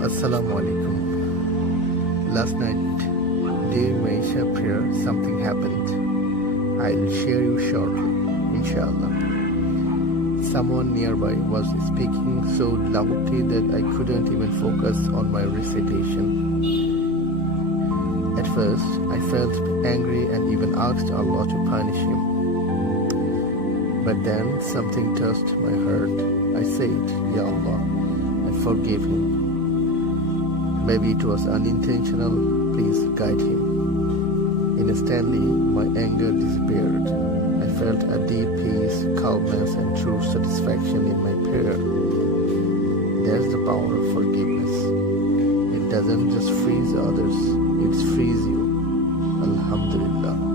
Assalamu alaikum. Last night, during my Isha prayer, something happened. I'll share you shortly, inshallah. Someone nearby was speaking so loudly that I couldn't even focus on my recitation. At first, I felt angry and even asked Allah to punish him. But then something touched my heart. I said, Ya Allah, and forgive him. Maybe it was unintentional, please guide him. Instantly, my anger disappeared. I felt a deep peace, calmness, and true satisfaction in my prayer. That's the power of forgiveness. It doesn't just freeze others, it frees you. Alhumdulillah.